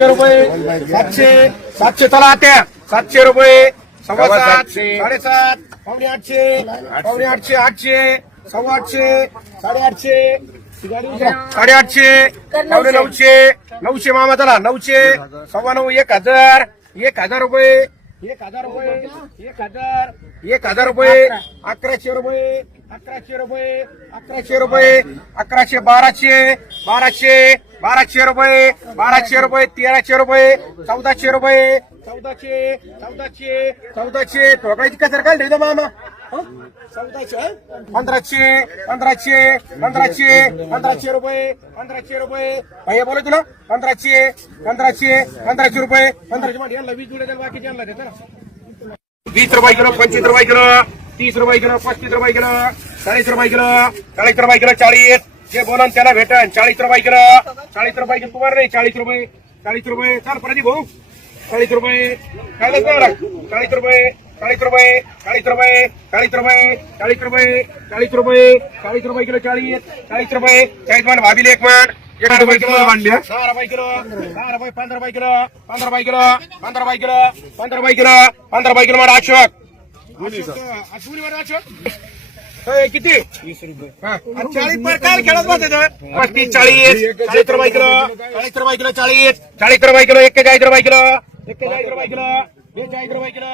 रुपये 700 700 चला आत्या 700 रुपये 7.5 7.5 पावणे 800 पावणे 800 800 8.5 800 850 पावणे 900 900 मामा चला 900 9.25 1000 1000 रुपये 1000 रुपये 1000 रुपये 1100 रुपये 1100 रुपये 1100 रुपये 1100 1200 रुपये 1200 रुपये 1300 रुपये 1400 रुपये 1400 ठोकायची कसर काय लिहिलं मामा 1500 रुपये 1500 रुपये भैया बोला तुला 1500 रुपये 1500 मध्ये यांना 20 जुळे बाकी यांना देतो ना 20 रुपये किलो 25 रुपये किलो 30 रुपये किलो 35 रुपये किलो 40 रुपये किलो 40 रुपये किलो 40 जे बोलन त्याला भेटन 40 रुपये किलो 40 रुपये किलो तुम्हाला नाही 40 रुपये चाल प्रदीप भाऊ 40 रुपये काय लागतं 40 रुपये 40 रुपये 40 रुपये 40 रुपये 40 रुपये 40 रुपये 40 रुपये किलो 40 रुपये 40 मान भाभीले एक मान 1 रुपये किलो 6 रुपये किलो 6 रुपये 15 रुपये किलो 15 रुपये किलो 15 रुपये किलो 15 रुपये किलो 15 रुपये किलो मान अशोक अशोक किती 20 रुपये 40 पर काय खेळत बसत 35 40 40 रुपये किलो 40 रुपये किलो 40 रुपये किलो 41 रुपये किलो 41 रुपये किलो 42 रुपये किलो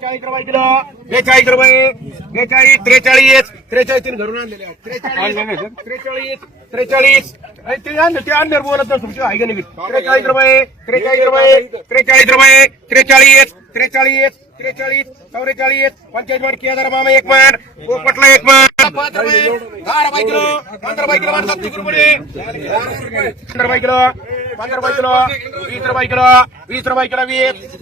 42 रुपये किलो 42 रुपये 43 तीन घरून आणलेले 43 ते आणले बोलत ना तुमच्या आहे का नाही 43 रुपये 43 रुपये 43 रुपये 43 44 पंचायत मान 1000 मामा एक मान पोपटला एक मान 5 रुपये 10 रुपये किलो 15 रुपये किलो 70 रुपये 15 रुपये किलो 15 रुपये किलो 20 रुपये किलो 20 रुपये किलो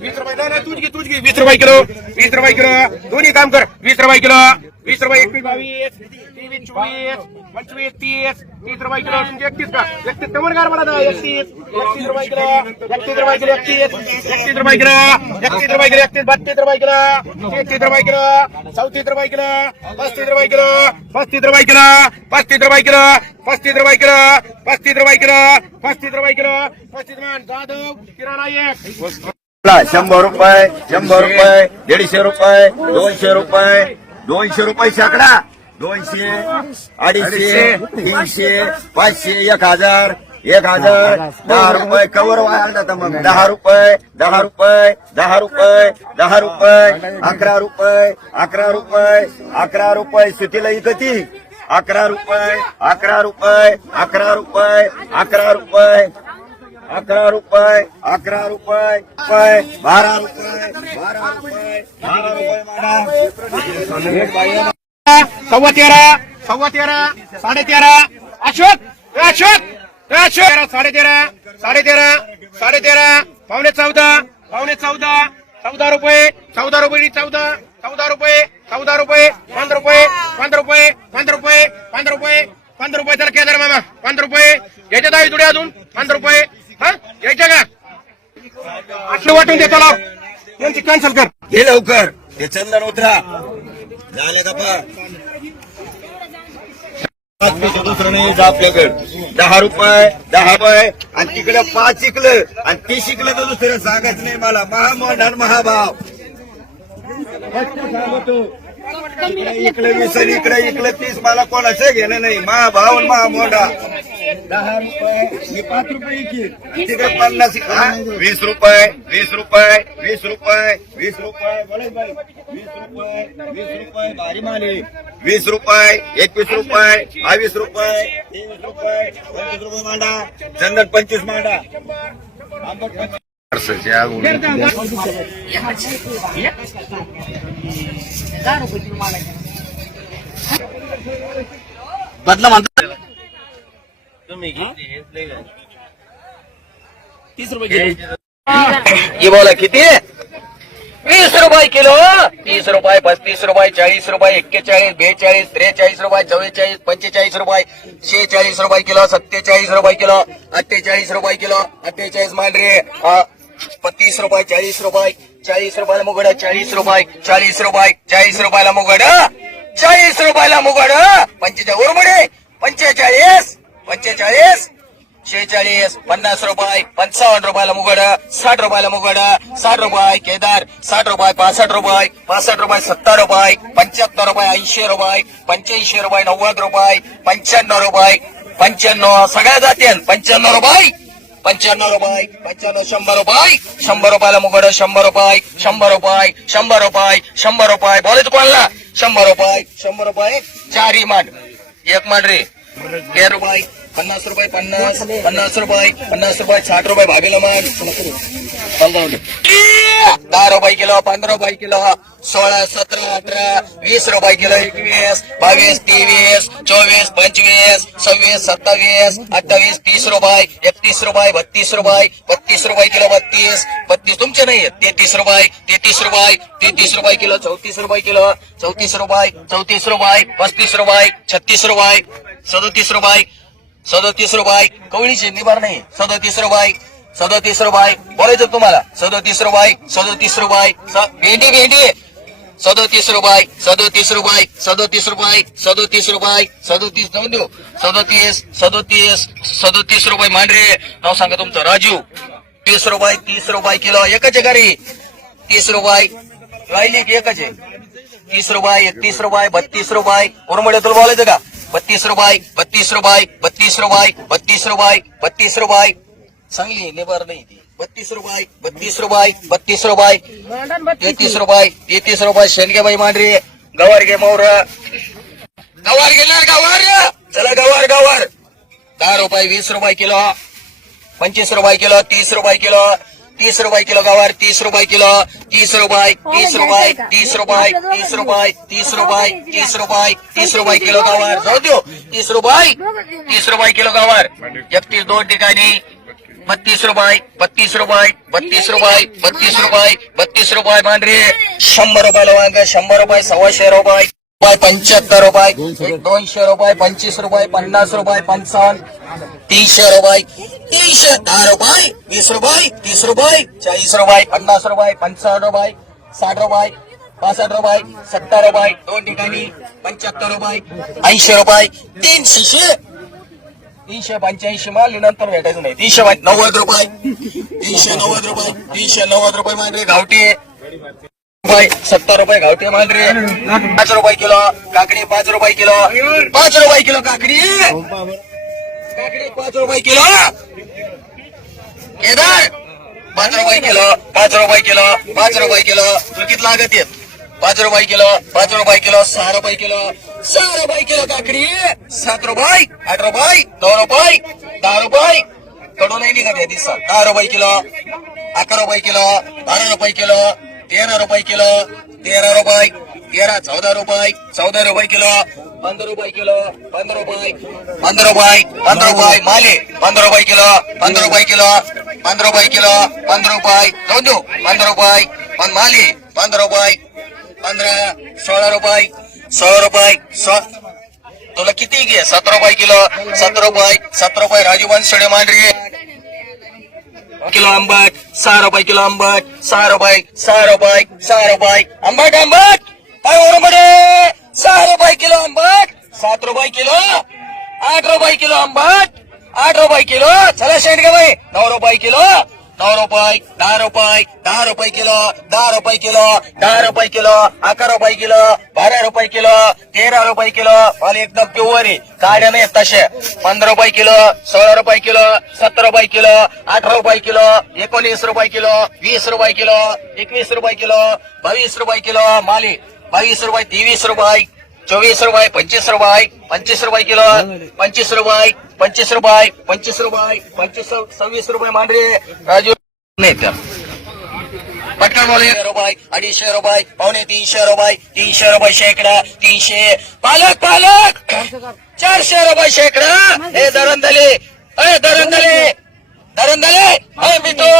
20 रुपये नाही तुझी 20 रुपये किलो 20 रुपये किलो दोन्ही काम कर 20 रुपये किलो 20 रुपये 21 22 23 24 25 30 रुपये किलो तुमचे 31 का 31 कमर गार मला 31 रुपये किलो 31 रुपये किलो 31 रुपये किलो 31 रुपये किलो 32 रुपये किलो 33 रुपये किलो 34 रुपये किलो 35 रुपये किलो 35 रुपये किलो 35 रुपये किलो 35 रुपये किलो 35 रुपये किलो 35 रुपये किलो 35 मान जाधव किराणा एक 100 रुपये 150 रुपये 200 रुपये 200 रुपये शेकडा 200 250 300 500 1000 10 रुपये कवर वाढला तर मग 10 रुपये 10 रुपये 10 रुपये 10 रुपये 11 रुपये 11 रुपये सुतीला इकती 11 रुपये 11 रुपये 11 रुपये 11 रुपये 11 रुपये 11 रुपये 12 रुपये 12 रुपये 12 रुपये माडा 13 13 अशोक 13 पावणे 14 14 रुपये 14 रुपये 14 रुपये 15 रुपये 15 रुपये 15 रुपये त्याला केदार मामा 15 रुपये याच्यात आहे जुडे अजून 15 रुपये हा यायच्या का आठलं वाटून देतो लाव त्यांची कॅन्सल कर हे लवकर हे चंदन उतरा झाले का दुसरं नाही आपल्याकडे 10 रुपये 10 रुपये आणि तिकडे 5 शिकलं आणि 30 शिकलं तर दुसरं सांगायचं नाही मला महामोंढ महाभाव इकडे 20 इकडे 30 मला कोणाचं घेणं नाही महाभाव आणि महामोंढा 10 रुपये 5 रुपये तिकडे 50 20 रुपये 20 रुपये 20 रुपये 20 रुपये बोला भाई 20 रुपये भारी माले 20 रुपये 21 रुपये 22 रुपये 23 रुपये 25 रुपये मांडा चंदन 25 मांडा बदला म्हणता तुम्ही 30 रुपये ये बोला किती 20 रुपये किलो 30 रुपये 35 रुपये 40 रुपये 41 42 43 रुपये 44 45 रुपये 46 रुपये किलो 47 रुपये किलो 48 रुपये किलो 48 मान रे 30 रुपये 40 रुपये 40 रुपयाला मुगड 40 रुपये 40 रुपये 40 रुपयाला मुगड 40 रुपयाला मुगड 45 उरमडे 45 45 46 50 रुपये 55 रुपयाला मुगड 60 रुपयाला मुगड 60 रुपये केदार 60 रुपये 65 रुपये 65 रुपये 70 रुपये 75 रुपये 80 रुपये 85 रुपये 90 रुपये 95 रुपये 95 सगळ्या जात्यान 95 रुपये 95 रुपये 95 100 रुपये 100 रुपयाला मुगड 100 रुपये 100 रुपये 100 रुपये 100 रुपये बोलायचं कोणाला 100 रुपये 100 रुपये 4 मांड एक मांड रे 13 रुपये 50 रुपये 50 रुपये 50 रुपये 60 रुपये भाभीला मांड 10 रुपये किलो 15 रुपये किलो 16 17 18 20 रुपये किलो 21 22 23 24 25 26 27 28 30 रुपये 31 रुपये 32 रुपये 32 रुपये किलो 32 तुमचे नाही 33 रुपये 33 रुपये किलो 34 रुपये किलो 34 रुपये 35 रुपये 36 रुपये 37 रुपये 37 रुपये कवळीची निभार नाही 37 रुपये बोलायचं तुम्हाला 37 रुपये भेंडी 37 रुपये 37 रुपये 37 रुपये 37 रुपये 37 जाऊन देऊ 37 रुपये मांडरे नाव सांगा तुमचं राजू 30 रुपये किलो एकच आहे घरी 30 रुपये राहिली की एकच आहे 30 रुपये 31 रुपये 32 रुपये उरमडे तुला बोलायचं का 32 रुपये 32 रुपये 32 रुपये 32 रुपये 32 रुपये चांगली नेबर नाही ती 32 रुपये 32 रुपये 32 रुपये 33 रुपये शेणकेबाई मांडरी गवार घे मोर गवार घेणार गवार चला गवार 10 रुपये 20 रुपये किलो 25 रुपये किलो 30 रुपये किलो 30 रुपये किलो गवार 30 रुपये किलो 30 रुपये 30 रुपये 30 रुपये 30 रुपये 30 रुपये 30 रुपये 30 रुपये किलो गवार जाऊ देऊ 30 रुपये किलो गवार 31 दोन ठिकाणी 32 रुपये 32 रुपये 32 रुपये 32 रुपये 32 रुपये मांडरे 100 रुपयाला वांग 100 रुपये 125 रुपये 75 रुपये 200 रुपये 25 रुपये 50 रुपये 55 300 रुपये 10 रुपये 20 रुपये 30 रुपये 40 रुपये 50 रुपये 55 रुपये 60 रुपये 65 रुपये 70 रुपये दोन ठिकाणी 75 रुपये 80 रुपये 385 माल नंतर भेटायचं नाही 390 रुपये 390 रुपये मांडरे गावठी 70 रुपये गावठी मांडरे 5 रुपये किलो काकडी 5 रुपये किलो 5 रुपये किलो काकडी 5 रुपये किलो केदार 5 रुपये किलो 5 रुपये किलो 5 रुपये किलो तुला किती लागत आहेत 5 रुपये किलो 5 रुपये किलो 6 रुपये किलो 6 रुपये किलो काकडी 7 रुपये 8 रुपये 9 रुपये 10 रुपये कडून नाही निघत या दिवसात 10 रुपये किलो 11 रुपये किलो 12 रुपये किलो 13 रुपये किलो 13 रुपये 14 रुपये 14 रुपये किलो 15 रुपये किलो 15 रुपये माले 15 रुपये किलो 15 रुपये किलो 15 रुपये किलो 15 रुपये जाऊन देऊ 15 रुपये माले 15 रुपये 15 16 रुपये 16 रुपये तुला किती घे 17 रुपये किलो 17 रुपये राजू बनसोडे मांडरी किलो आंबट 6 रुपये किलो आंबट 6 रुपये आंबट काय ओरमडे 6 रुपये किलो आंबट 7 रुपये किलो 8 रुपये किलो आंबट 8 रुपये किलो चला शेंडगे बाई 9 रुपये किलो 9 रुपये 10 रुपये 10 रुपये किलो 10 रुपये किलो 10 रुपये किलो 11 रुपये किलो 12 रुपये किलो 13 रुपये किलो मला एकदम प्युअर आहे काड्या नाही तसे 15 रुपये किलो 16 रुपये किलो 17 रुपये किलो 18 रुपये किलो 19 रुपये किलो 20 रुपये किलो 21 रुपये किलो 22 रुपये किलो माली 22 रुपये 23 रुपये 24 रुपये 25 रुपये 25 रुपये किलो 25 रुपये 26 रुपये 26 रुपये मांडरे राजू नाही तर पटकन बोले रुपये 250 रुपये 350 रुपये 300 रुपये शेकडा 300 पालक 400 रुपये शेकडा हे दरंदले मिठू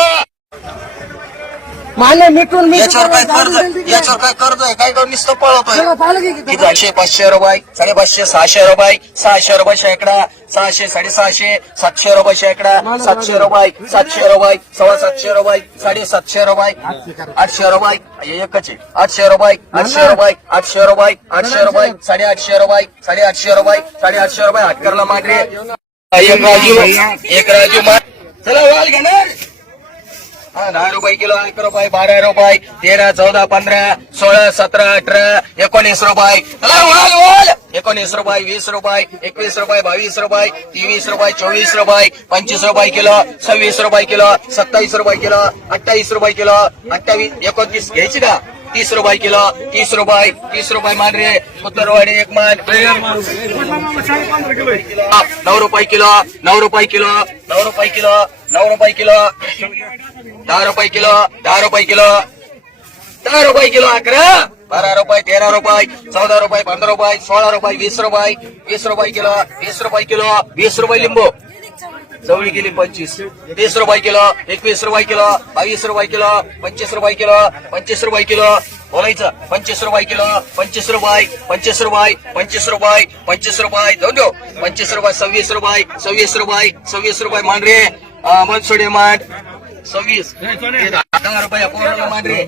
माने मिटून याच्यावर काय कर्ज आहे काय करून नुसतं पळवतोय किती 500 रुपये 550 600 रुपये 600 रुपये शेकडा 600 650 700 रुपये शेकडा 700 रुपये 700 रुपये 750 रुपये 750 रुपये 800 रुपये हे एकच आहे 800 रुपये 800 रुपये 800 रुपये 800 रुपये 850 रुपये 850 रुपये 850 रुपये हातकरला मांडरे एक राजू चला वाल घेणार 10 रुपये किलो, 11 रुपये, 12 रुपये, 13, 14, 15, 16, 17, 18, 19 रुपये. चला वाल वाल 19 रुपये, 20 रुपये, 21 रुपये, 22 रुपये, 23 रुपये, 24 रुपये, 25 रुपये किलो, 26 रुपये किलो, 27 रुपये किलो, 28 रुपये किलो, 28, 29 घ्यायची का? 30 रुपये किलो, 30 रुपये मान रे उत्तरवाडी एक मान 9 रुपये किलो, 9 रुपये किलो, 9 रुपये किलो, 9 रुपये किलो, 10 रुपये किलो, 10 रुपये किलो, 10 रुपये किलो, 11, 12 रुपये, 13 रुपये, 14 रुपये, 15 रुपये, 16 रुपये, 20 रुपये, 20 रुपये किलो, 20 रुपये किलो, 20 रुपये लिंबू चवळी गेली 25, 30 रुपये किलो, 21 रुपये किलो, 22 रुपये किलो, 25 रुपये किलो, 25 रुपये किलो बोलायचं 25 रुपये किलो, 25 रुपये, 25 रुपये, 25 रुपये, 25 रुपये जाऊन देऊ 25 रुपये, 26 रुपये, 26 रुपये, 26 रुपये मान रे मनसोडे मान 26, 10 रुपये पोराला मान रे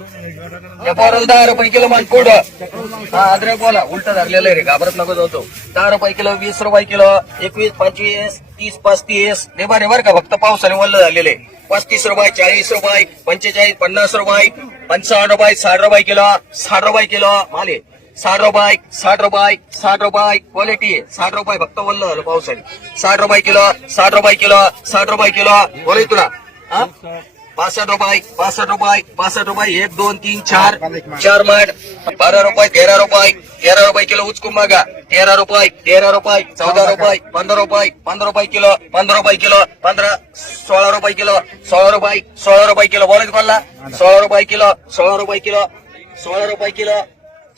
या पोराला 10 रुपये किलो मान कोड अद्रक बोला उलट धरलेलं आहे रे घाबरत नको जातो 10 रुपये किलो, 20 रुपये किलो, 21, 25, 30, 35 लेबर बर का फक्त पावसाने वल्ल झालेले 35 रुपये, 40 रुपये, 45, 50 रुपये, 55 रुपये, 60 रुपये किलो, 60 रुपये किलो माले 60 रुपये, 60 रुपये, 60 रुपये क्वालिटी आहे 60 रुपये फक्त वल्ल झालं पावसाने 60 रुपये किलो, 60 रुपये किलो, 60 रुपये किलो बोलाय तुला 65 रुपये, 65 रुपये, 65 रुपये 1, 2, 3, 4 माड 12 रुपये, 13 रुपये, 13 रुपये किलो उचकून बघा 13 रुपये, 13 रुपये, 14 रुपये, 15 रुपये, 15 रुपये किलो, 15 रुपये किलो, 15, 16 रुपये किलो, 16 रुपये, 16 रुपये किलो बोलायचं कोणला 16 रुपये किलो, 16 रुपये किलो, 16 रुपये किलो,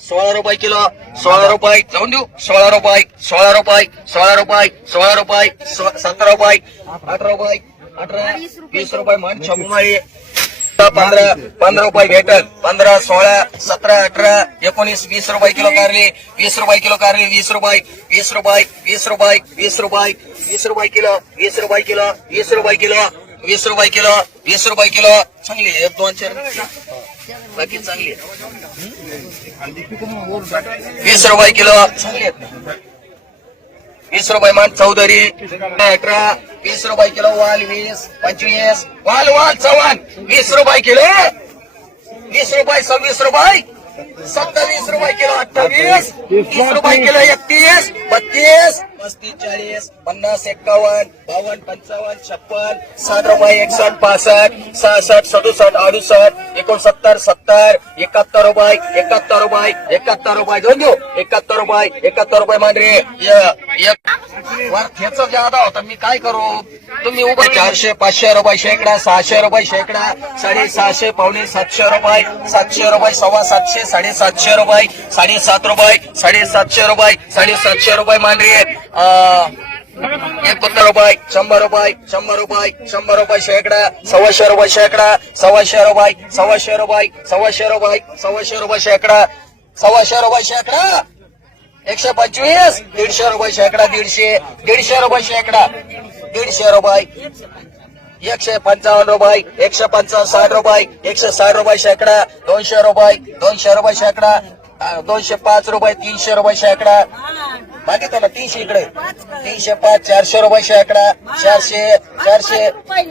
16 रुपये किलो, 16 रुपये जाऊन देऊ 16 रुपये, 16 रुपये, 16 रुपये, 16 रुपये, 17 रुपये, 18 रुपये, 18, 20 रुपये मान 16, 15 रुपये भेटल 15, 16, 17, 18, 19, 20 रुपये किलो कारले 20 रुपये किलो कारले 20 रुपये, 20 रुपये, 20 रुपये, 20 रुपये, 20 रुपये किलो, 20 रुपये किलो, 20 रुपये किलो, 20 रुपये किलो, 20 रुपये किलो चांगली 1, 2, 4 बाकी चांगली 20 रुपये किलो चांगली 20 रुपये मान चौधरी 18, 20 रुपये किलो वाल 20, 25 वाल वाल चव्हाण 20 रुपये किलो 20 रुपये 26 रुपये 27 रुपये किलो 28, 30 रुपये किलो 31, 32, 35, 40, 50, 51, 52, 55, 56, 60 रुपये 61, 65, 66, 67, 68, 69, 70, 71 रुपये 71 रुपये 71 रुपये दोन देऊ 71 रुपये 71 रुपये मान रे वर खेच ज्यादा होता मी काय करू तुम्ही उभं 400, 500 रुपये शेकडा 600 रुपये शेकडा 650, पावणे 700 रुपये 700 रुपये 750, 750 रुपये 7.5 रुपये 750 रुपये 750 रुपये मान रे 71 रुपये 100 रुपये 100 रुपये 100 रुपये शेकडा 100 रुपये शेकडा 100 रुपये 100 रुपये 100 रुपये 100 रुपये शेकडा 100 रुपये शेकडा 125, 150 रुपये शेकडा 150 रुपये शेकडा 150 रुपये 155 रुपये 155, 60 रुपये 160 रुपये शेकडा 200 रुपये 200 रुपये शेकडा 205 रुपये 300 रुपये शेकडा बाकी त्याला 300 इकडे 305, 400 रुपये शेकडा 400,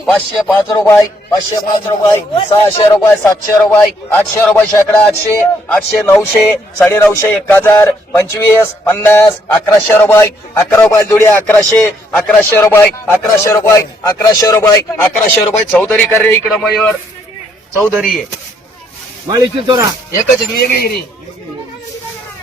505 रुपये 505 रुपये 600 रुपये 700 रुपये 800 रुपये शेकडा 800, 800, 900, 950, 1000, 25, 50, 1100 रुपये 11 रुपये जुडी 1100, 1100 रुपये 1100 रुपये 1100 रुपये 1100 रुपये चौधरी कर रे इकडं मयूर चौधरी आहे माळीची चोरा एकच वेगळी रे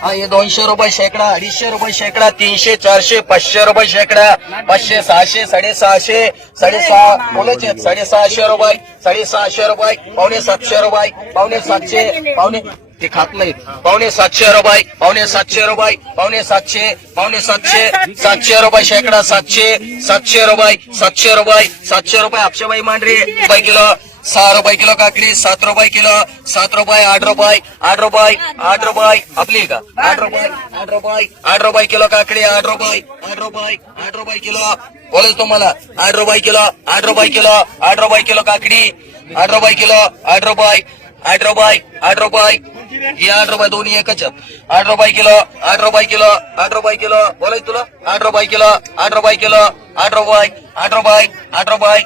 हा हे 200 रुपये शेकडा 250 रुपये शेकडा 300, 400, 500 रुपये शेकडा 500, 600, 650, 6.5 बोलायचे 650 रुपये 650 रुपये पावणे 700 रुपये पावणे 700 पावणे ते खात नाहीत पावणे 700 रुपये पावणे 700 रुपये पावणे 700 पावणे 700 700 रुपये शेकडा 700 रुपये 700 रुपये 700 रुपये अक्षबाई मांडरे रुपये किलो 6 रुपये किलो काकडी 7 रुपये किलो 7 रुपये 8 रुपये 8 रुपये 8 रुपये आपली का 8 रुपये 8 रुपये 8 रुपये किलो काकडी 8 रुपये 8 रुपये 8 रुपये किलो बोलायचं तुम्हाला 8 रुपये किलो 8 रुपये किलो 8 रुपये किलो काकडी 8 रुपये किलो 8 रुपये 8 रुपये 8 रुपये हे 8 रुपये दोन्ही एकच 8 रुपये किलो 8 रुपये किलो 8 रुपये किलो बोलायचं तुला 8 रुपये किलो 8 रुपये किलो 8 रुपये 8 रुपये 8 रुपये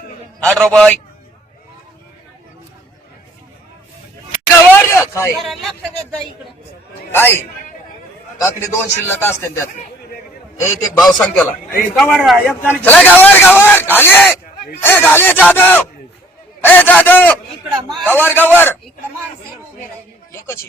8 रुपये गवर काय काय काकडी 2 शिल्लक असते त्यात एक भाव सांग त्याला चला गवर गवर घाले घाले जाधव जाधव गवर गवर एकच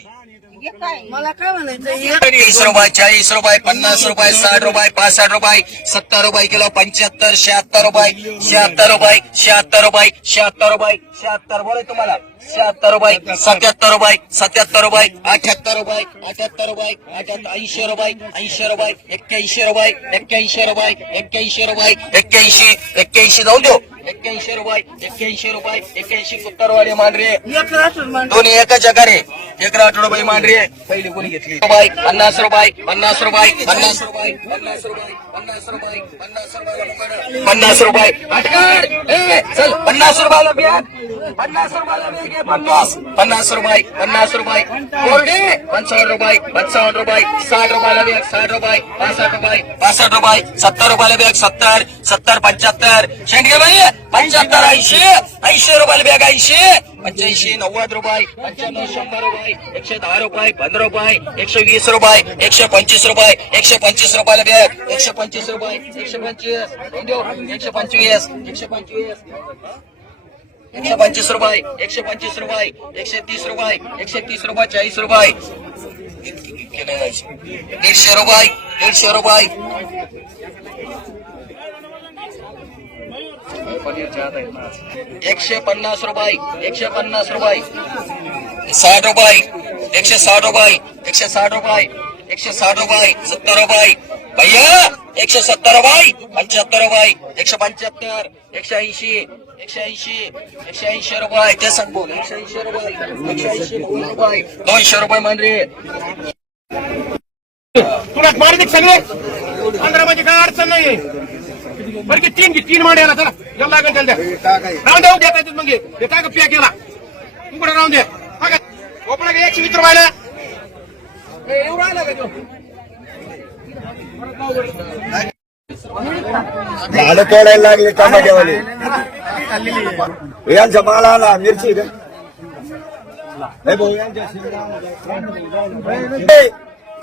मला काय म्हणायचं 30 रुपये 40 रुपये 50 रुपये 60 रुपये 65 रुपये 70 रुपये किलो 75 76 रुपये 76 रुपये 76 रुपये 76 रुपये 76 बोले तुम्हाला 76 रुपये 77 रुपये 77 रुपये 78 रुपये 78 रुपये 80 रुपये 80 रुपये 81 रुपये 81 रुपये 81 रुपये 81 जाऊन देऊ 81 रुपये 81 रुपये 81 कुत्तरवाडी मांडरे दोन्ही एकाच्या घरे 11 रुपये मांडरे पहिली कोणी घेतली 50 रुपये 50 रुपये 50 रुपये 50 रुपये 50 रुपये 50 रुपये 50 रुपये चल 50 रुपयाला बिया 50 रुपयाला बिया 50 रुपये 50 रुपये कोरडे 55 रुपये 55 रुपये 60 रुपयाला बिया 60 रुपये 65 रुपये 65 रुपये 70 रुपयाला बिया 70 70 75 शेंडगे बाई 75 80 रुपयाला बिया 80 85 90 रुपये 95 100 रुपये 110 रुपये 15 रुपये 120 रुपये 125 रुपये 125 रुपयाला बिया 125 रुपये 125 125 125 125 रुपये 125 रुपये 130 रुपये 130 रुपये 40 रुपये 150 रुपये 150 रुपये 150 रुपये 150 रुपये 60 रुपये 160 रुपये 160 रुपये 160 रुपये 70 रुपये भैया 170 रुपये 75 रुपये 175 180 180 रुपये ते सांग बोल 180 रुपये 180 रुपये 200 रुपये मांडरे तुला मारते सगळे 15 मध्ये काय अडचण नाहीये बरं की 3 मांड्याला चला जल लागेल त्याला राहून देऊ देता मग हे काय पिया केला तू कुठे राहून दे ओपडा 120 रुपयाला एवढा आला का तो झाडं तोडायला लागले टमाट्यावाले यांचा माल आला मिरची का हे भाऊ यांच्या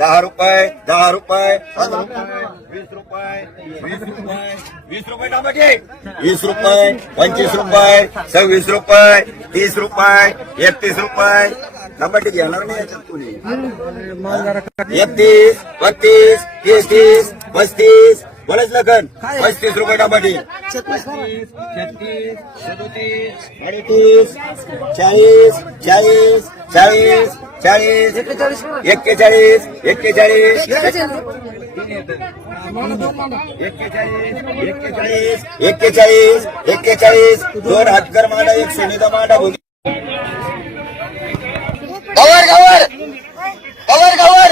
10 रुपये 10 रुपये 20 रुपये 20 रुपये टमाटे 20 रुपये 25 रुपये 26 रुपये 30 रुपये 31 रुपये टमाटे घेणार नाही याच्यात कोणी 31 32 33 35 बोलाच लगन 35 रुपये टमाटे 36 37 37 38 40 40 40 40 41 41 41 दोन हातकर मांडा एक सोनीचा मांडा गवर गवर गवर गवर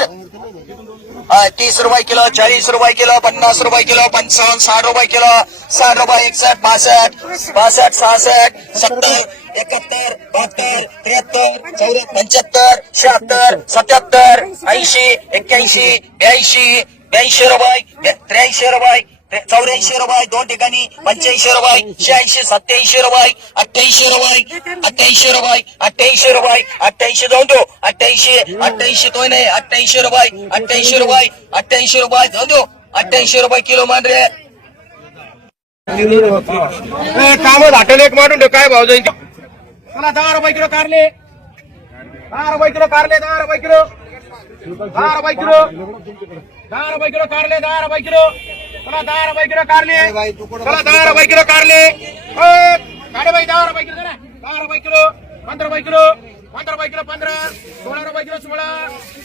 30 रुपये किलो 40 रुपये किलो 50 रुपये किलो 55 60 रुपये किलो 60 रुपये 61 62 62 66 70 71 72 73 74 76 80 81 82 82 रुपये 83 रुपये 84 रुपये दोन ठिकाणी 85 रुपये 86 87 रुपये 88 रुपये 88 रुपये 88 रुपये 88 जाऊन दो 88 88 तो नाही 88 रुपये 88 रुपये 88 रुपये जाऊन दो 88 रुपये किलो मांडरे काम झाटण एक मारून काय भाव जाईल चला 10 रुपये किलो कारले 10 रुपये किलो कारले 10 रुपये किलो 10 रुपये किलो 10 रुपये किलो कारले 10 रुपये किलो चला 10 रुपये किलो कारले चला 10 रुपये किलो कारले गाडी बाई 10 रुपये किलो जरा 10 रुपये किलो 15 रुपये किलो 15 रुपये किलो 15 16 रुपये किलो 16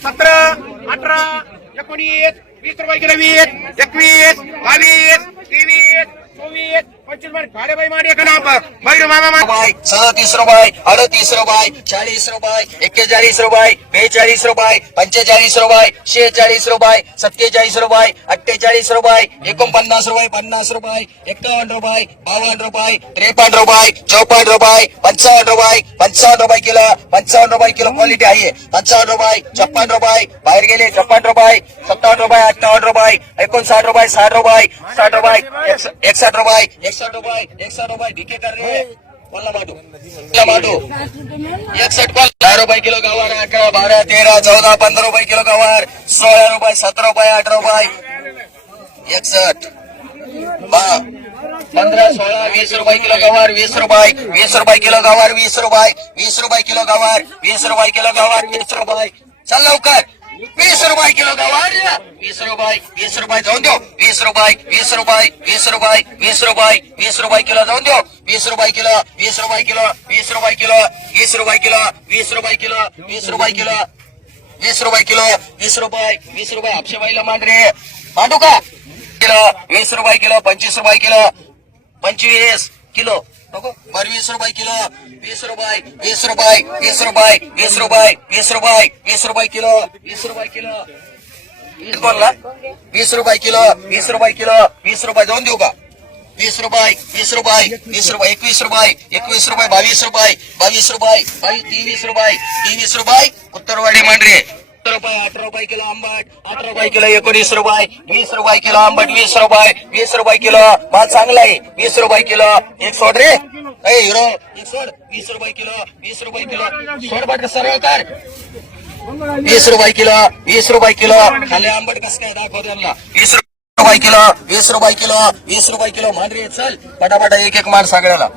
17 18 19 20 रुपये किलो 20 21 22 23 24 25 मांड खाडे बाई मांड एक नाम बैरू मामा मांड रुपये 37 रुपये 38 रुपये 40 रुपये 41 रुपये 42 रुपये 45 रुपये 46 रुपये 47 रुपये 48 रुपये 49 रुपये 50 रुपये 51 रुपये 52 रुपये 53 रुपये 54 रुपये 55 रुपये 55 रुपये किलो 55 रुपये किलो क्वालिटी आहे 55 रुपये 56 रुपये बाहेर गेले 56 रुपये 57 रुपये 58 रुपये 59 रुपये 60 रुपये 60 रुपये 61 रुपये 61 रुपये 61 रुपये डीके कर रे बोला माटू 61 कॉल 10 रुपये किलो गवार 11 12 13 14 15 रुपये किलो गवार 16 रुपये 17 रुपये 8 रुपये 61 15 16 20 रुपये किलो गवार 20 रुपये किलो गवार 20 रुपये किलो गवार 20 रुपये किलो गवार 20 रुपये चल लवकर 20 रुपये किलो गवार 20 रुपये जाऊन देऊ 20 रुपये किलो जाऊन देऊ 20 रुपये किलो 20 रुपये किलो 20 रुपये किलो 20 रुपये किलो 20 रुपये किलो 20 रुपये किलो 20 रुपये किलो 20 रुपये 20 रुपये आपशे बाईला मांड रे मांडू का किलो 20 रुपये किलो 25 रुपये किलो 25 किलो नको 20 रुपये किलो 20 रुपये 20 रुपये 20 रुपये 20 रुपये 20 रुपये 20 रुपये किलो 20 रुपये किलो बोलला 20 रुपये किलो 20 रुपये किलो 20 रुपये जाऊन देऊ का 20 रुपये 20 रुपये 20 रुपये 21 रुपये 22 रुपये 23 रुपये 23 रुपये उत्तरवाडी मांडरे रुपये 8 रुपये किलो आंबट 8 रुपये किलो 19 रुपये 20 रुपये किलो आंबट 20 रुपये किलो माल चांगला आहे 20 रुपये किलो एक सोड रे हिरो एक सोड 20 रुपये किलो 20 रुपये किलो सोड बाट सरळ कर 20 रुपये किलो 20 रुपये किलो खाली आंबट कसं काय दाखव त्यांना 20 रुपये किलो 20 रुपये किलो 20 रुपये किलो मांडरे चल पटापटा एक एक मांड सगळ्याला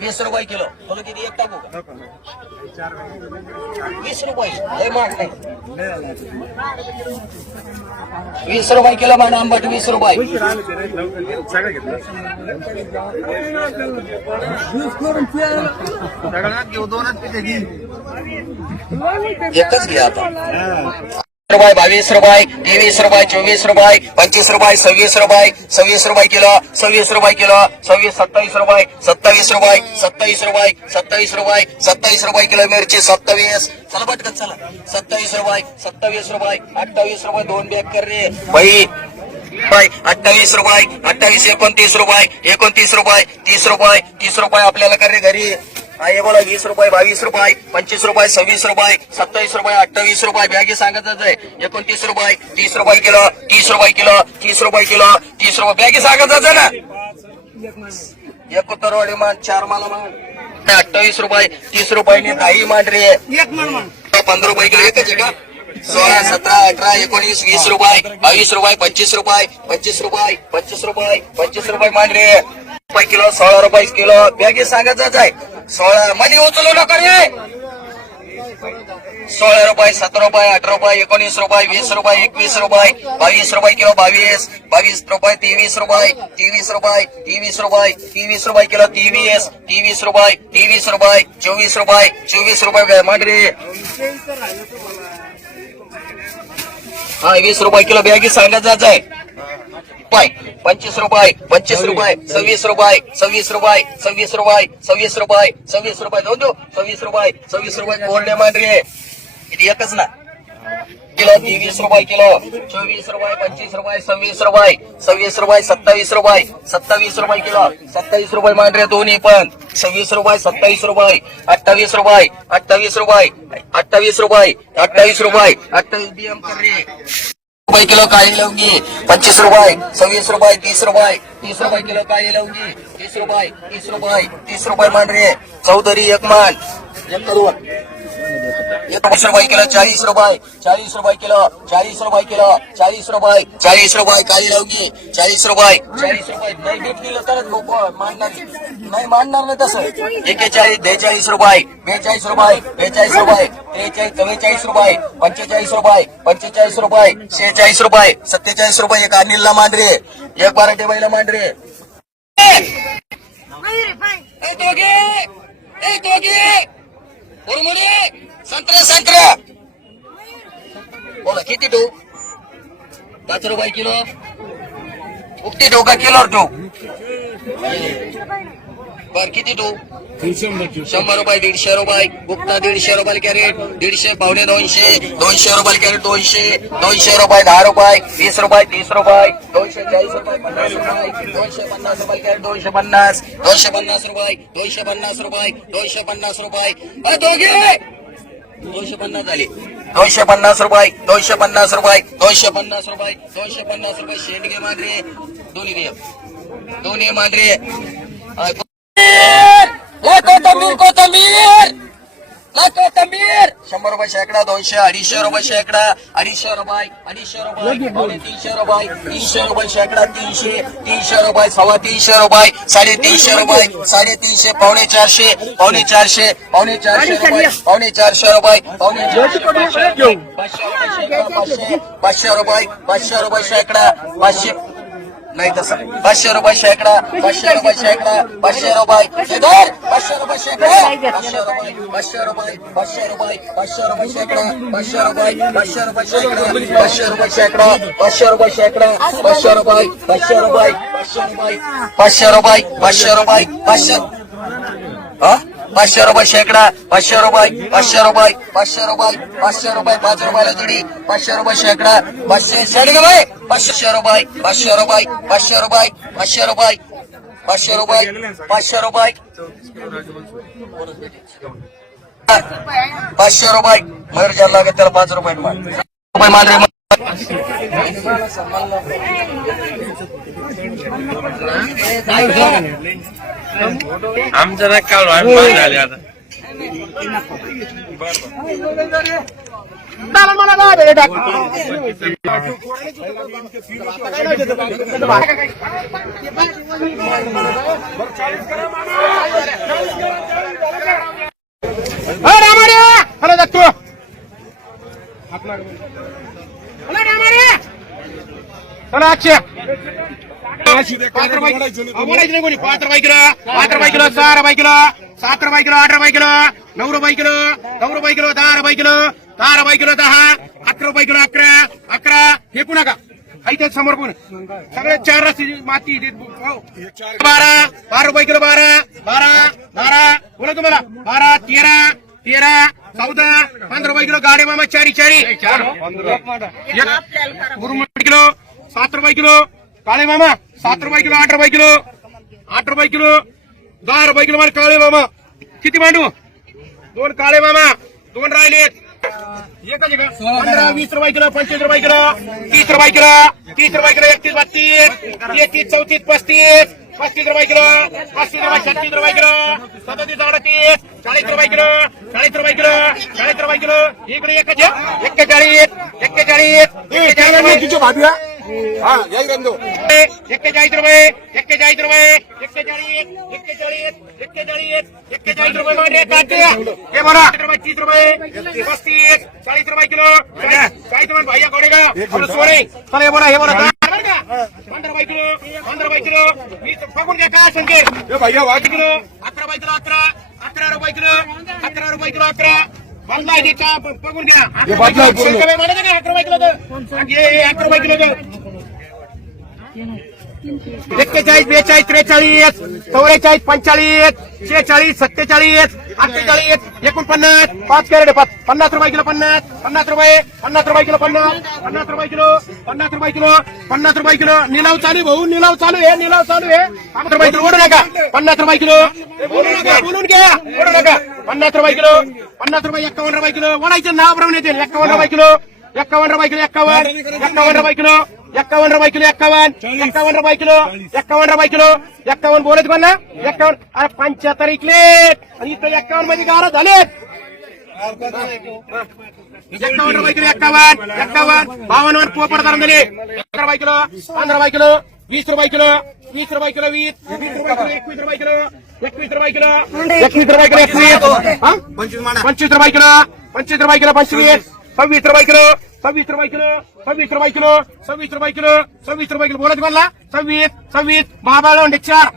20 रुपये किलो बोलो किती एक टाकू का 20 रुपये लय मांड नाही 20 रुपये किलो मांड आंबट 20 रुपये एकच घ्या आता रुपये 22 रुपये 23 रुपये 24 रुपये 25 रुपये 26 रुपये 26 रुपये किलो 26 रुपये किलो 27 रुपये 27 रुपये 27 रुपये 27 रुपये 27 रुपये किलो मिरची 27 चला पटकन चला 27 रुपये 28 रुपये 2 बॅग कर रे बाई 28 रुपये 29 रुपये 30 रुपये आपल्याला कर रे घरी हे बोला 20 रुपये 22 रुपये 25 रुपये 26 रुपये 27 रुपये 28 रुपये बॅगी सांगतच आहे 29 रुपये 30 रुपये किलो 30 रुपये किलो 30 रुपये किलो 30 रुपये बॅगी सांगतच आहे ना एक उत्तरवाडी मान 4 माला मान 28 रुपये 30 रुपये दाही मांड रे 15 रुपये किलो एकच आहे का 16 17 18 19 20 रुपये 22 रुपये 25 रुपये 25 रुपये 25 रुपये मांड रे किलो 16 रुपये किलो बॅगी सांगतच आहे 16 मध्ये उचलू नका रे 16 रुपये 17 रुपये 18 रुपये 19 रुपये 20 रुपये 21 रुपये 22 रुपये किलो 22 रुपये 23 रुपये 23 रुपये किलो 23 रुपये 24 रुपये मांडरे हा 20 रुपये किलो बॅगी सांगत जायचं आहे 25 रुपये 26 रुपये 26 रुपये 26 रुपये 26 रुपये 26 रुपये 26 रुपये दोन दो 26 रुपये कोल्डे मांडरे किती एकच ना किलो 23 रुपये किलो 24 रुपये 25 रुपये 26 रुपये 27 रुपये 27 रुपये किलो 27 रुपये मांडरे दोन्ही पण 26 रुपये 27 रुपये 28 रुपये 28 बीएम कर रे रुपये किलो काळी लवंगी 25 रुपये 26 रुपये 30 रुपये किलो काळी लवंगी 30 रुपये मांडरे चौधरी एक मान 20 रुपये किलो 40 रुपये किलो 40 रुपये काळी लवंगी 40 रुपये नाही भेटली तरच लोक मांडणार नाही मांडणार नाही तसं 41 42 रुपये 42 रुपये 43 रुपये 45 रुपये 46 रुपये 47 रुपये एक अनिलला मांडरे एक बाराटे बाईला मांडरे संत्रा बोला किती ठेवू 5 रुपये किलो उक्ती ठेवू का किलोवर ठेवू बर किती तू 100 रुपये 150 रुपये गुप्ता 150 रुपये कॅरेट 150 पावणे 200 200 रुपये कॅरेट 200 200 रुपये 10 रुपये 20 रुपये 30 रुपये 240 रुपये 50 रुपये 250 रुपये कॅरेट 250 250 रुपये 250 रुपये 250 रुपये अरे दोघे 250 झाले 250 रुपये 250 रुपये 250 रुपये 250 रुपये शेंडगे मांजरे दोन्ही मांजरे कोथंबीर 100 रुपये शेकडा 200 250 रुपये शेकडा 250 रुपये 250 रुपये पावणे 300 रुपये 300 रुपये शेकडा 300 300 रुपये 350 रुपये 350 रुपये 350 पावणे 400 पावणे 400 पावणे 400 रुपये पावणे 400 रुपये पावणे 400 रुपये 500 रुपये 500 रुपये शेकडा 500 नाही तसं 500 रुपये शेकडा 500 रुपये शेकडा 500 रुपये 500 रुपये शेकडा 500 रुपये 500 रुपये 500 रुपये 500 रुपये शेकडा 500 रुपये 500 रुपये शेकडा 500 रुपये शेकडा 500 रुपये शेकडा 500 रुपये 500 रुपये 500 रुपये 500 रुपये 500 500 रुपये शेकडा 500 रुपये 500 रुपये 500 रुपये 500 रुपये 5 रुपयाला जोडी 500 रुपये शेकडा 500 शेकडा बाय 500 रुपये 500 रुपये 500 रुपये 500 रुपये 500 रुपये 500 रुपये 500 रुपये मयूर ज्याला लागेल त्याला 5 रुपये रुपये मांजरे आमचं काल झाले आता बोलायचं नाही कोणी 5 रुपये किलो 5 रुपये किलो 6 रुपये किलो 7 रुपये किलो 8 रुपये किलो 9 रुपये किलो 9 रुपये किलो 10 रुपये किलो 10 रुपये किलो 10 11 रुपये किलो 11 हे पुन्हा का ऐकत समोर पण सगळे 4 रस्ते माती 12 रुपये किलो 12 बोला तुम्हाला 12 13 14 15 रुपये किलो गाडी मामा 4 किलो 7 रुपये किलो काळे मामा 7 रुपये किलो 8 रुपये किलो 8 रुपये किलो 10 रुपये किलो काळे मामा किती मांडू 2 काळे मामा 2 राहिलेत एकच आहे का 15 20 रुपये किलो 25 रुपये किलो 30 रुपये किलो 30 रुपये किलो 31 32 33 34 35 रुपये किलो 35 रुपये 36 रुपये किलो 37 38 40 रुपये किलो 40 रुपये किलो 40 रुपये किलो इकडे एकच आहे 41 41 रुपये 41 रुपये मांडे काटे हे बघा 30 रुपये 35 40 रुपये किलो 40 रुपये भैया कोणेगा सोरे चला हे बोला 15 रुपये किलो 20 बघून घ्या काय संकेत भैया 8 किलो 11 रुपये किलो 11 रुपये किलो 11 रुपये किलो 11 बदला देता बघून घ्या 11 रुपये किलो 11 रुपये किलो 41 42 43 44 45 46 47 48 49 5 कॅरेट 50 रुपये किलो 50 रुपये किलो 50 रुपये किलो 50 रुपये किलो 50 रुपये किलो निलाव चालू भाऊ निलाव चालू आहे 50 रुपये किलो ओढू नका 50 रुपये किलो बोलून घ्या ओढू नका 50 रुपये किलो 50 रुपये 51 रुपये किलो ओढायचं नाव प्रमाणे येते 51 रुपये किलो 51 रुपये किलो 51 रुपये किलो 51 रुपये किलो 51 रुपये किलो 51 रुपये किलो 51 बोलत कोण ना 51 अरे 75 इकले आणि इथं 51 मध्ये गारा झालेत 51 रुपये किलो 51 52 वर पोपट धरून दिले 11 रुपये किलो 15 रुपये किलो 20 रुपये किलो 20 रुपये किलो 20 रुपये किलो 21 रुपये किलो 21 रुपये किलो 25 रुपये किलो 25 रुपये किलो 25 26 रुपये किलो 26 रुपये किलो 26 रुपये किलो 26 रुपये किलो 26 रुपये किलो बोलत कोणला 26 बाबा लोंढे 4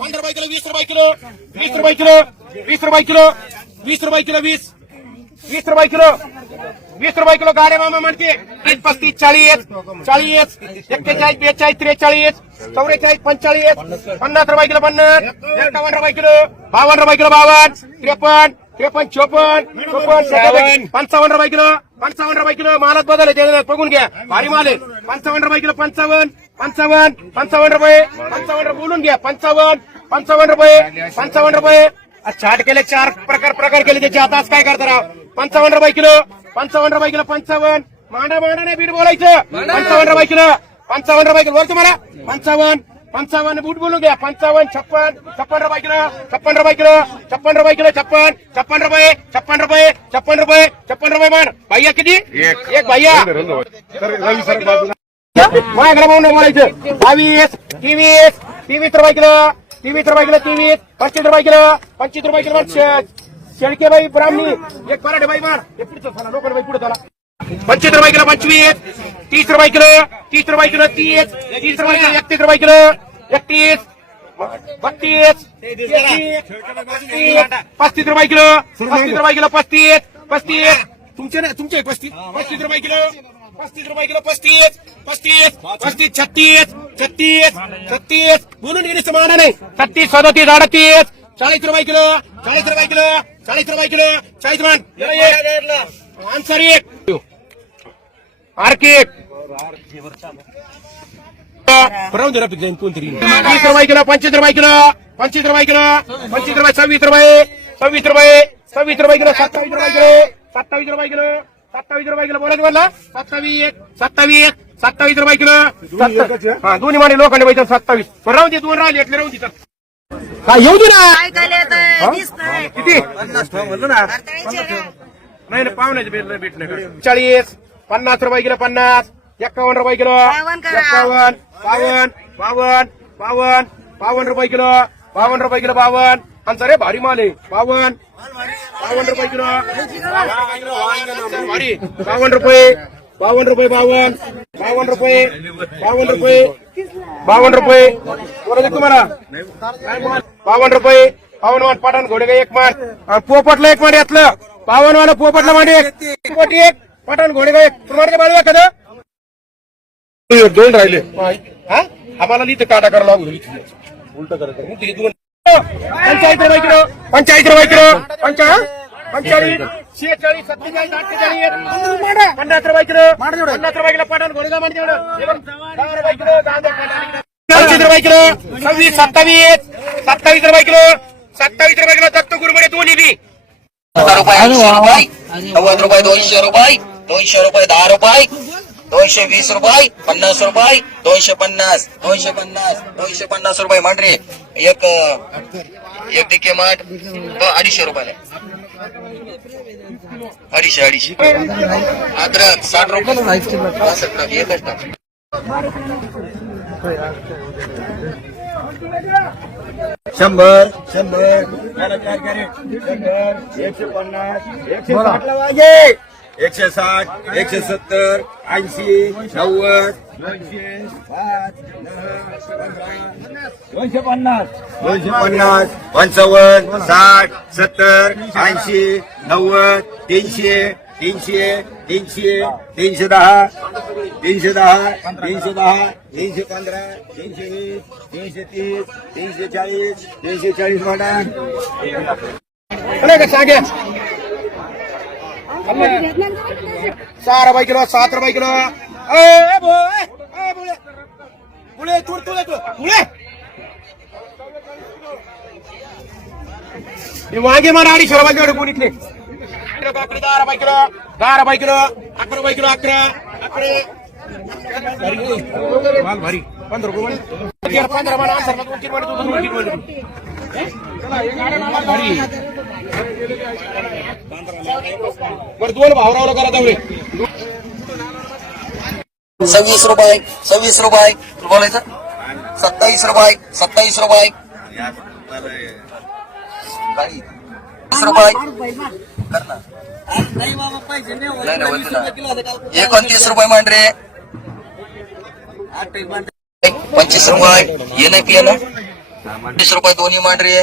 15 रुपये किलो 20 रुपये किलो 20 रुपये किलो 20 रुपये किलो 20 रुपये किलो 20 ₹20 किलो, ₹20 किलो गाड्या मामा म्हणते 30, 35, 40, 41, 41, 42, 43, 44, 45, ₹50 kilo, 50, ₹51 kilo, ₹52 kilo, 52, 53, 53, 54, 55 kilo, ₹55 kilo. मालात बदल आहे त्याच्यात बघून घ्या, भारी माल आहे. ₹55 किलो, 55, 55, ₹55 बोलून घ्या. 55, ₹55. चाट केले, 4 प्रकार केले त्याचे. आता काय करता राव? ₹55 किलो, ₹55 किलो, 55. मांडा नाही बीट बोलायचं. ₹55 किलो, ₹55 किलो. बोलतो मला 55 बूट बोलून घ्या. 55, 56, ₹56 किलो, ₹56 किलो, ₹56 किलो, 56 ₹56 मान. भैया किती? एक भैया. माझ्याकडे म्हणून बोलायचं. 22, 23, ₹23 kilo, ₹23 kilo, 23, ₹25 kilo, ₹25 kilo. Shelke बाई ब्राह्मणी एक पराठे बाई मार. हे पुढचं चला, लोकांना बाई पुढे चला. ₹25 kilo, 25, ₹30 kilo, ₹30 kilo, 30 kilo, ₹31 kilo, 31, 32, 35 kilo, ₹35 kilo, 35, तुमचे ना तुमचे ₹35 किलो, ₹35 किलो, 35, 36, 37, बोलून येण्याचं माना नाही. 36, 37, 38, ₹40 किलो, ₹40 किलो, ₹40 किलो, 40 मान. आन्सर एक आर्किट राहून दे ना जाईन कोणतरी. ₹20 kilo, ₹25 kilo, ₹25 kilo, ₹25, ₹26 kilo, ₹27 kilo, ₹27 kilo, ₹27 kilo बोलायचं म्हणला. 27 किलो, हा दोन्ही माने लोकांनी पाहिजे 27. पण राहून दे, 2 राहिले એટલે राहून दे. काय येऊ दे ना. काय केलं दिसतंय किती म्हणलो ना. नाही ना पाहुण्याचे भेट नाही. 40, ₹50 किलो, 50, ₹51 किलो, 51, 52, 52 किलो, ₹52 किलो, 52. आमचा रे भारी माल आहे. 52 ₹52 किलो, भारी. ₹52, ₹52, बोलायचं तुम्हाला. ₹52, ₹52 पठाण घोडे एक मान. पोपटला एक मान यातलं 52 वाला पोपटला मान एक पठाण घोडे एक. तुम्हाला बाळू एखादं 2 राहिले. हा आम्हाला लिहितं काटा करायला लागू उलट करायचं. ₹45 किलो, ₹45 किलो, 45, 45, 46, 47, 48, ₹50 किलो, ₹50 किलो पठाण घोडे मान तेवढं. ₹10 किलो, ₹25 किलो, 26, 27, ₹27 किलो, ₹27 किलो. दत्त गुरुमुळे दोन्ही बी ₹80, ₹90, ₹200, ₹200, ₹10, ₹220, ₹50, ₹250, ₹250 मांडरे. एक टिके माठ ₹250. 250. अद्रक ₹60, 62 एकच टाक. शंभर 100, 150, 160 वाजे. 160, 170, 80, 90, 250, 55, 60, 70, 80, 90, 300, 310, 310, 310, 310, 315, 320, 330, 340, 340 म्हणा. सांगे ₹6 किलो, ₹7 किलो. बुळे वांगे मला ₹250 एवढे कोणीतले. काकडी ₹10 किलो, ₹10 किलो, ₹11 किलो, 11 माल भारी. ₹15 15 मला आन्सर भारी. बरं 2 भावरावला करा तेवढे. ₹26 बोलायचं. ₹27, ₹27 ₹29 मांडरे. ₹25 ये नाही पियाला. ₹20 दोन्ही मांडरे.